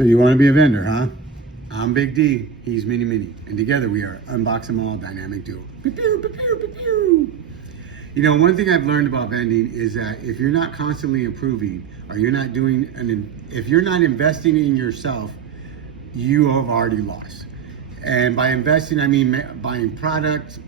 So you want to be a vendor, huh? I'm Big D, he's MiniMini, and together we are Unbox them all dynamic duo. Pew, pew, pew, pew, pew, pew. You know, one thing I've learned about vending is that if you're not constantly improving, or you're not doing, if you're not investing in yourself, you have already lost. And by investing, I mean buying products,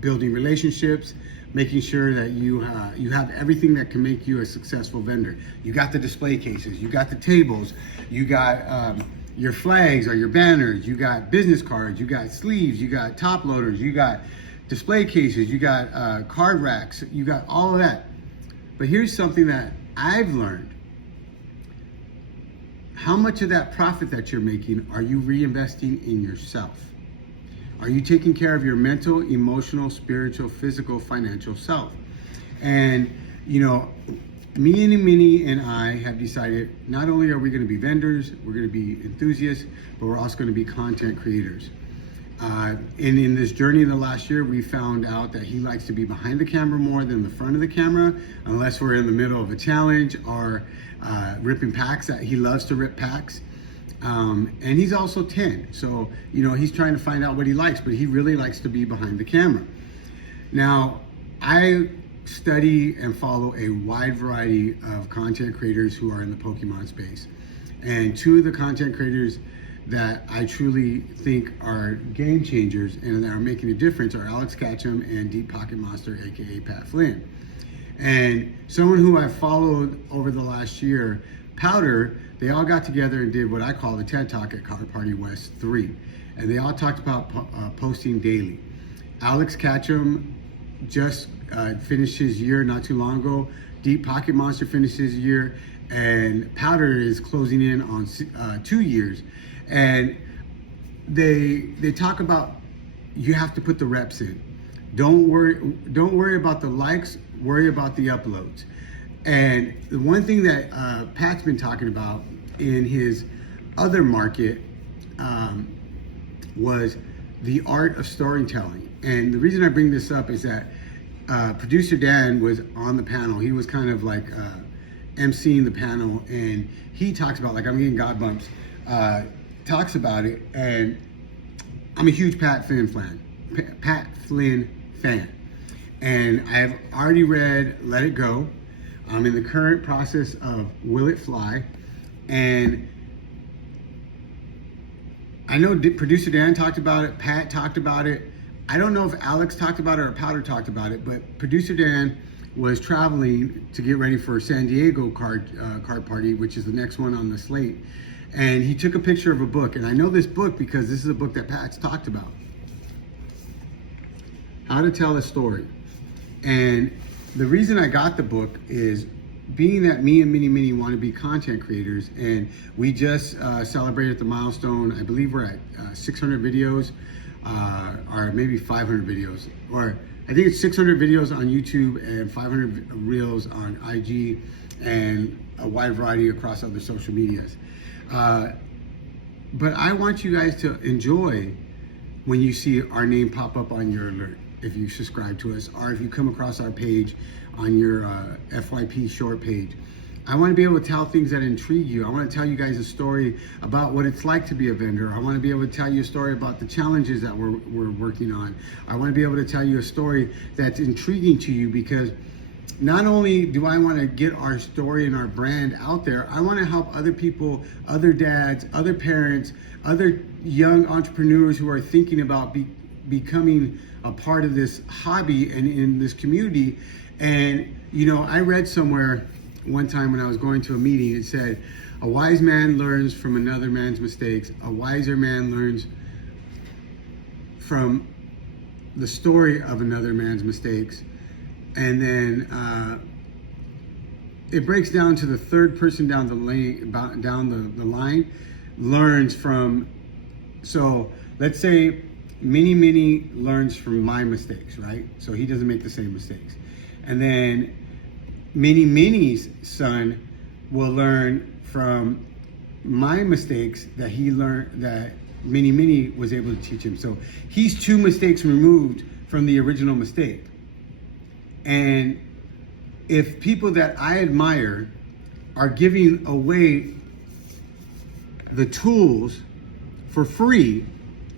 building relationships, making sure that you have everything that can make you a successful vendor. You got the display cases, you got the tables, you got your flags or your banners, you got business cards, you got sleeves, you got top loaders, you got display cases, you got card racks, you got all of that. But here's something that I've learned. How much of that profit that you're making are you reinvesting in yourself? Are you taking care of your mental, emotional, spiritual, physical, financial self? And, you know, me and Minnie and I have decided not only are we going to be vendors, we're going to be enthusiasts, but we're also going to be content creators. And in this journey in the last year, we found out that he likes to be behind the camera more than the front of the camera, unless we're in the middle of a challenge or ripping packs. That he loves to rip packs. And he's also 10, so you know he's trying to find out what he likes, but he really likes to be behind the camera. Now, I study and follow a wide variety of content creators who are in the Pokemon space, and two of the content creators that I truly think are game changers and that are making a difference are Alex Ketchum and Deep Pocket Monster, aka Pat Flynn. And someone who I've followed over the last year, Powder, they all got together and did what I call the TED Talk at Car Party West 3. And they all talked about posting daily. Alex Ketchum just finished his year not too long ago. Deep Pocket Monster finished his year. And Powder is closing in on 2 years. And they talk about you have to put the reps in. Don't worry about the likes, worry about the uploads. And the one thing that Pat's been talking about in his other market was the art of storytelling. And the reason I bring this up is that producer Dan was on the panel. He was kind of like emceeing the panel, and he talks about, like, I'm getting God bumps, talks about it, and I'm a huge Pat Flynn fan. And I've already read Let It Go. I'm in the current process of Will It Fly? And I know producer Dan talked about it, Pat talked about it. I don't know if Alex talked about it or Powder talked about it, but producer Dan was traveling to get ready for San Diego card party, which is the next one on the slate. And he took a picture of a book. And I know this book because this is a book that Pat's talked about. How to Tell a Story. And the reason I got the book is being that me and MiniMini want to be content creators, and we just celebrated the milestone. I believe we're at 600 videos, or maybe 500 videos, or I think it's 600 videos on YouTube and 500 reels on IG and a wide variety across other social medias. But I want you guys to enjoy when you see our name pop up on your alert, if you subscribe to us, or if you come across our page on your FYP short page. I want to be able to tell things that intrigue you. I want to tell you guys a story about what it's like to be a vendor. I want to be able to tell you a story about the challenges that we're working on. I want to be able to tell you a story that's intriguing to you, because not only do I want to get our story and our brand out there, I want to help other people, other dads, other parents, other young entrepreneurs who are thinking about becoming a part of this hobby and in this community. And, you know, I read somewhere one time when I was going to a meeting, it said, a wise man learns from another man's mistakes. A wiser man learns from the story of another man's mistakes. And then it breaks down to the third person down the line learns from. So let's say MiniMini learns from my mistakes, right? So he doesn't make the same mistakes. And then MiniMini's son will learn from my mistakes that he learned, that MiniMini was able to teach him. So he's 2 mistakes removed from the original mistake. And if people that I admire are giving away the tools for free.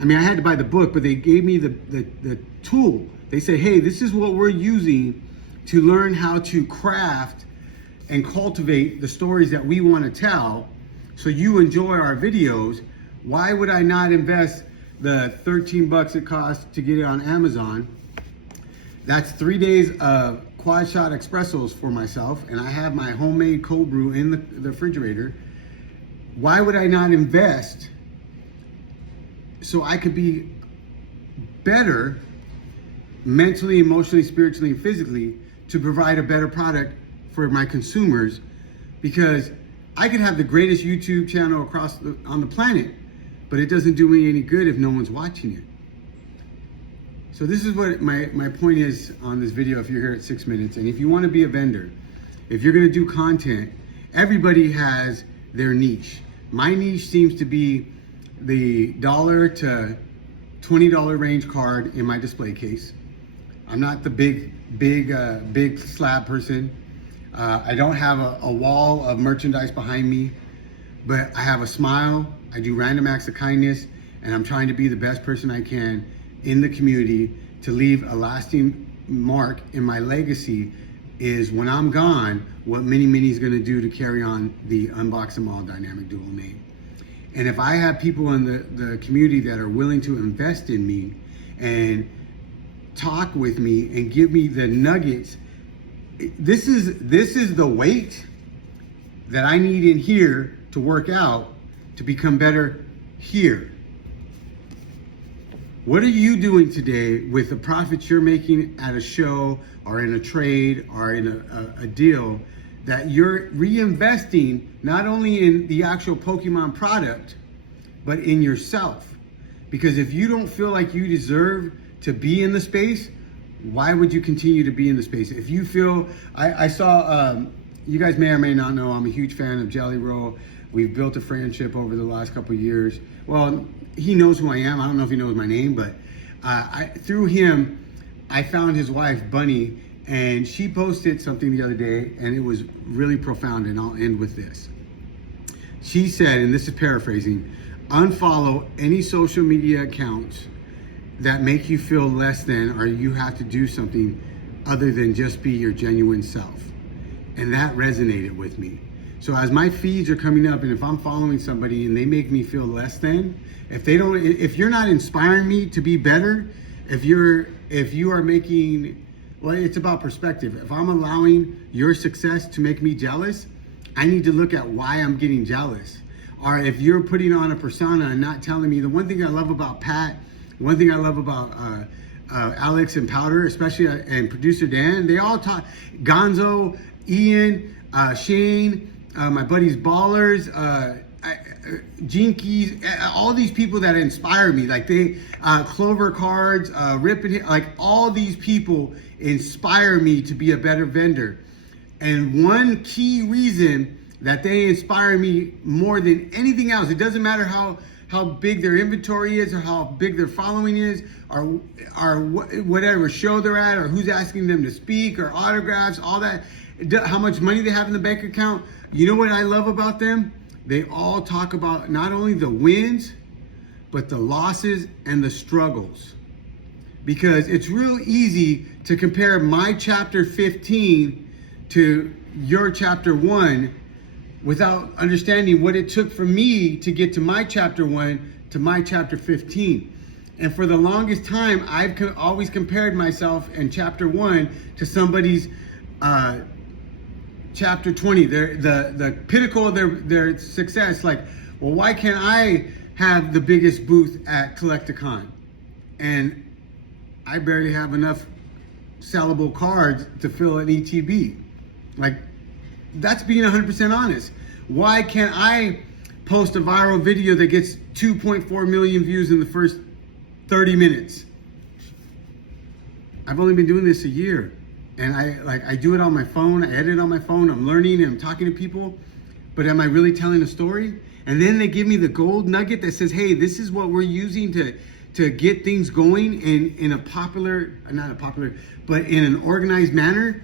I mean, I had to buy the book, but they gave me the tool. They say, hey, this is what we're using to learn how to craft and cultivate the stories that we want to tell, so you enjoy our videos. Why would I not invest the $13 it costs to get it on Amazon? That's 3 days of quad shot espressos for myself, and I have my homemade cold brew in the refrigerator. Why would I not invest so I could be better mentally, emotionally, spiritually, and physically to provide a better product for my consumers? Because I could have the greatest YouTube channel on the planet, but it doesn't do me any good if no one's watching it. So this is what my point is on this video, if you're here at 6 minutes. And if you want to be a vendor, if you're going to do content, everybody has their niche. My niche seems to be the $1 to $20 range card in my display case. I'm not the big slab person. I don't have a wall of merchandise behind me, but I have a smile. I do random acts of kindness, and I'm trying to be the best person I can in the community to leave a lasting mark. In my legacy is, when I'm gone, what MiniMini is going to do to carry on the Unbox and All dynamic dual name. And if I have people in the community that are willing to invest in me and talk with me and give me the nuggets, this is the weight that I need in here to work out to become better here. What are you doing today with the profits you're making at a show or in a trade or in a deal, that you're reinvesting not only in the actual Pokemon product, but in yourself? Because if you don't feel like you deserve to be in the space, why would you continue to be in the space? If you feel, I saw, you guys may or may not know, I'm a huge fan of Jelly Roll. We've built a friendship over the last couple of years. Well, he knows who I am. I don't know if he knows my name, but through him, I found his wife, Bunny, and she posted something the other day, and it was really profound, and I'll end with this. She said, and this is paraphrasing, unfollow any social media accounts that make you feel less than, or you have to do something other than just be your genuine self. And that resonated with me. So as my feeds are coming up, and if I'm following somebody and they make me feel less than, if you're not inspiring me to be better, if you are making, well, it's about perspective. If I'm allowing your success to make me jealous, I need to look at why I'm getting jealous. Or if you're putting on a persona and not telling me, the one thing I love about Pat, one thing I love about Alex and Powder, especially, and producer Dan, they all talk, Gonzo, Ian, Shane, my buddies Ballers, Jinkies, all these people that inspire me, like Clover Cards, Rip and Hit, like all these people inspire me to be a better vendor. And one key reason that they inspire me more than anything else, it doesn't matter how big their inventory is or how big their following is or whatever show they're at or who's asking them to speak or autographs, all that, how much money they have in the bank account. You know what I love about them? They all talk about not only the wins, but the losses and the struggles. Because it's real easy to compare my chapter 15 to your chapter 1 without understanding what it took for me to get to my chapter 1 to my chapter 15. And for the longest time, I've always compared myself in chapter 1 to somebody's chapter 20, the pinnacle of their success. Like, well, why can't I have the biggest booth at Collecticon? And I barely have enough sellable cards to fill an ETB. Like, that's being 100% honest. Why can't I post a viral video that gets 2.4 million views in the first 30 minutes? I've only been doing this a year. And I do it on my phone, I edit on my phone, I'm learning and I'm talking to people, but am I really telling a story? And then they give me the gold nugget that says, hey, this is what we're using to get things going in a popular, not a popular, but in an organized manner.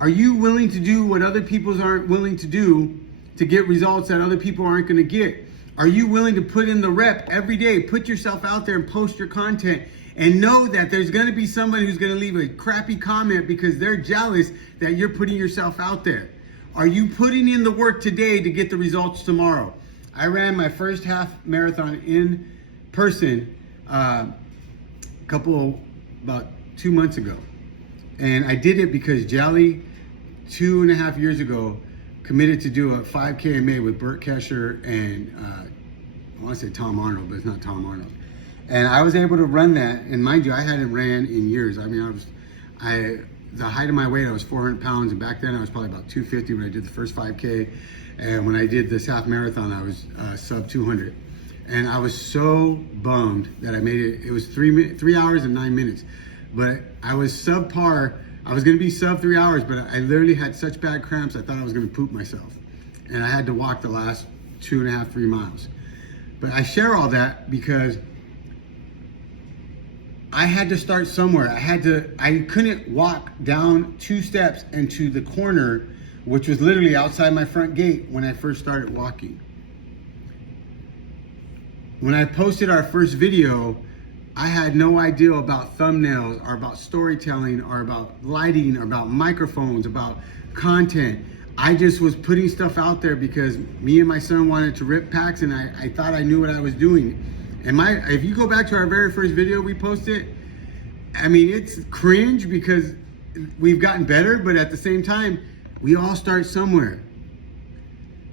Are you willing to do what other people aren't willing to do to get results that other people aren't gonna get? Are you willing to put in the rep every day? Put yourself out there and post your content, and know that there's going to be somebody who's going to leave a crappy comment because they're jealous that you're putting yourself out there. Are you putting in the work today to get the results tomorrow? I ran my first half marathon in person about 2 months ago. And I did it because Jolly, 2.5 years ago, committed to do a 5K in May with Burt Kesher and I want to say Tom Arnold, but it's not Tom Arnold. And I was able to run that. And mind you, I hadn't ran in years. I mean, the height of my weight, I was 400 pounds. And back then I was probably about 250 when I did the first 5K. And when I did this half marathon, I was sub 200. And I was so bummed that I made it. It was 3 hours and 9 minutes. But I was subpar. I was going to be sub 3 hours, but I literally had such bad cramps, I thought I was going to poop myself. And I had to walk the last 2.5, 3 miles. But I share all that because I had to start somewhere. I couldn't walk down 2 steps into the corner, which was literally outside my front gate when I first started walking. When I posted our first video, I had no idea about thumbnails or about storytelling or about lighting or about microphones, about content. I just was putting stuff out there because me and my son wanted to rip packs, and I thought I knew what I was doing. And if you go back to our very first video we posted, I mean, it's cringe because we've gotten better, but at the same time, we all start somewhere.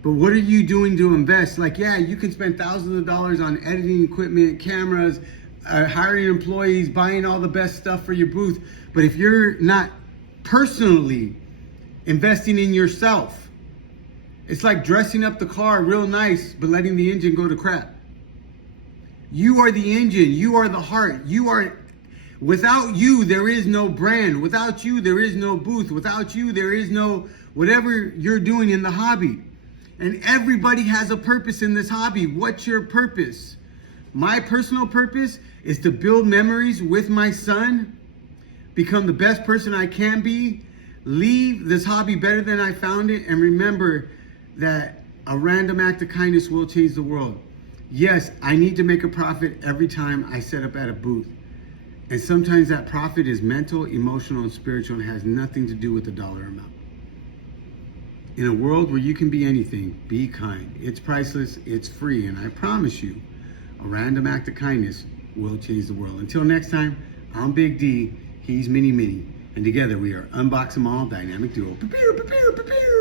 But what are you doing to invest? Like, yeah, you can spend thousands of dollars on editing equipment, cameras, hiring employees, buying all the best stuff for your booth. But if you're not personally investing in yourself, it's like dressing up the car real nice, but letting the engine go to crap. You are the engine. You are the heart. Without you, there is no brand. Without you, there is no booth. Without you, there is no whatever you're doing in the hobby. And everybody has a purpose in this hobby. What's your purpose? My personal purpose is to build memories with my son, become the best person I can be, leave this hobby better than I found it, and remember that a random act of kindness will change the world. Yes, I need to make a profit every time I set up at a booth. And sometimes that profit is mental, emotional, and spiritual, and has nothing to do with the dollar amount. In a world where you can be anything, be kind. It's priceless, it's free, and I promise you, a random act of kindness will change the world. Until next time, I'm Big D, he's MiniMini, and together we are Unbox 'em All Dynamic Duo. Prepare, prepare, prepare.